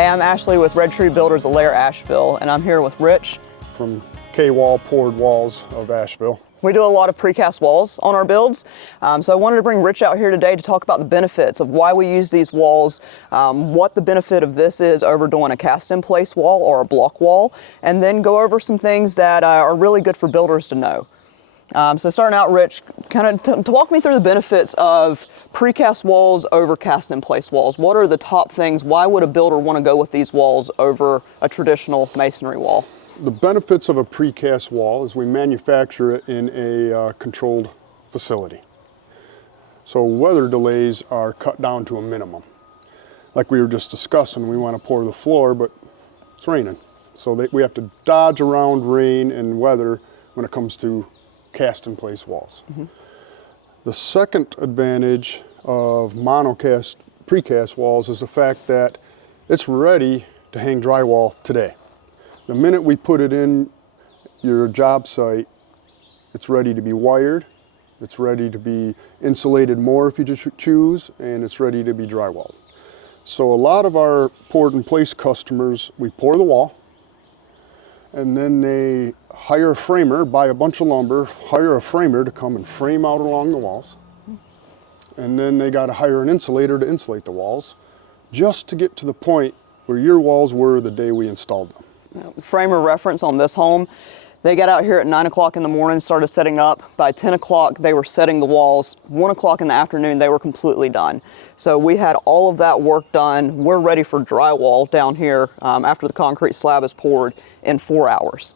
Hey, I'm Ashley with Red Tree Builders Alair Asheville, and I'm here with Rich from K-Wall Poured Walls of Asheville. We do a lot of precast walls on our builds, so I wanted to bring Rich out here today to talk about the benefits of why we use these walls, what the benefit of this is over doing a cast-in-place wall or a block wall, and then go over some things that are really good for builders to know. So starting out, Rich, kind of to walk me through the benefits of precast walls over cast-in-place walls. What are the top things? Why would a builder want to go with these walls over a traditional masonry wall? The benefits of a precast wall is we manufacture it in a controlled facility. So weather delays are cut down to a minimum. Like we were just discussing, we want to pour the floor, but it's raining. So we have to dodge around rain and weather when it comes to cast-in-place walls. Mm-hmm. The second advantage of precast walls is the fact that it's ready to hang drywall today. The minute we put it in your job site, it's ready to be wired, it's ready to be insulated more if you just choose, and it's ready to be drywalled. So a lot of our poured in place customers, we pour the wall, and then they hire a framer, buy a bunch of lumber, hire a framer to come and frame out along the walls. And then they got to hire an insulator to insulate the walls just to get to the point where your walls were the day we installed them. Framer reference on this home, they got out here at 9 o'clock in the morning, started setting up. By 10 o'clock, they were setting the walls. 1 o'clock in the afternoon, they were completely done. So we had all of that work done. We're ready for drywall down here after the concrete slab is poured in 4 hours.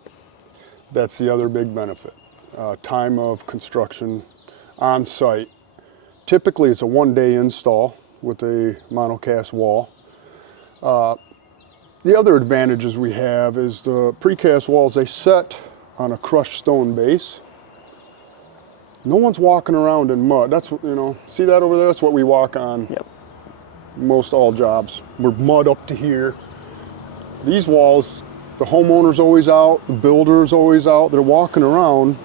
That's the other big benefit. Time of construction on site. Typically, it's a one-day install with a monocast wall. The other advantages we have is the precast walls, they set on a crushed stone base. No one's walking around in mud. That's, see that over there? That's what we walk on. Yep. Most all jobs. We're mud up to here. These walls, the homeowner's always out, the builder's always out. They're walking around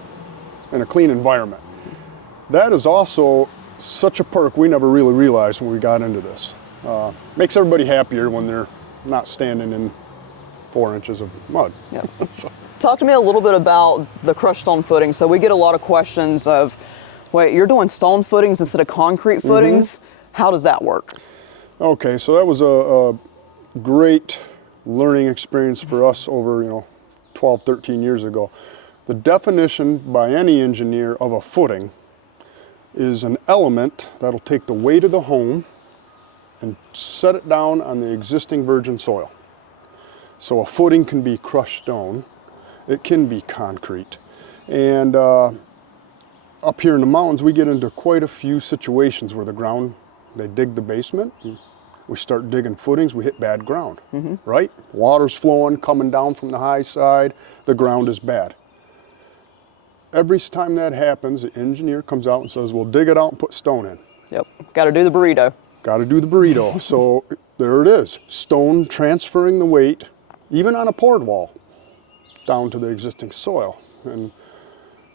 in a clean environment. That is also such a perk we never really realized when we got into this. Makes everybody happier when they're not standing in 4 inches of mud. Yep. Talk to me a little bit about the crushed stone footing. So we get a lot of questions of, wait, you're doing stone footings instead of concrete footings? Mm-hmm. How does that work? Okay, so that was a great learning experience for us over 12, 13 years ago. The definition by any engineer of a footing is an element that'll take the weight of the home and set it down on the existing virgin soil. So a footing can be crushed stone, it can be concrete. And up here in the mountains, we get into quite a few situations where the ground, they dig the basement, we start digging footings, we hit bad ground, right? Water's flowing, coming down from the high side, the ground is bad. Every time that happens, the engineer comes out and says, well, dig it out and put stone in. Yep, got to do the burrito. Got to do the burrito. So there it is, stone transferring the weight, even on a poured wall, down to the existing soil. And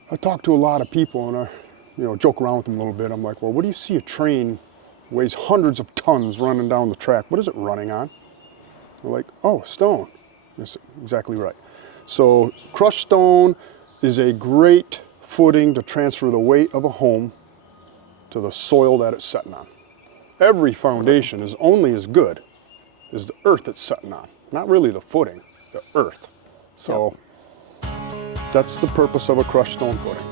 I talk to a lot of people and I joke around with them a little bit. I'm like, well, what do you see a train weighs hundreds of tons running down the track? What is it running on? They're like, oh, stone. That's exactly right. So crushed stone is a great footing to transfer the weight of a home to the soil that it's setting on. Every foundation is only as good as the earth it's setting on, not really the footing, the earth. So that's the purpose of a crushed stone footing.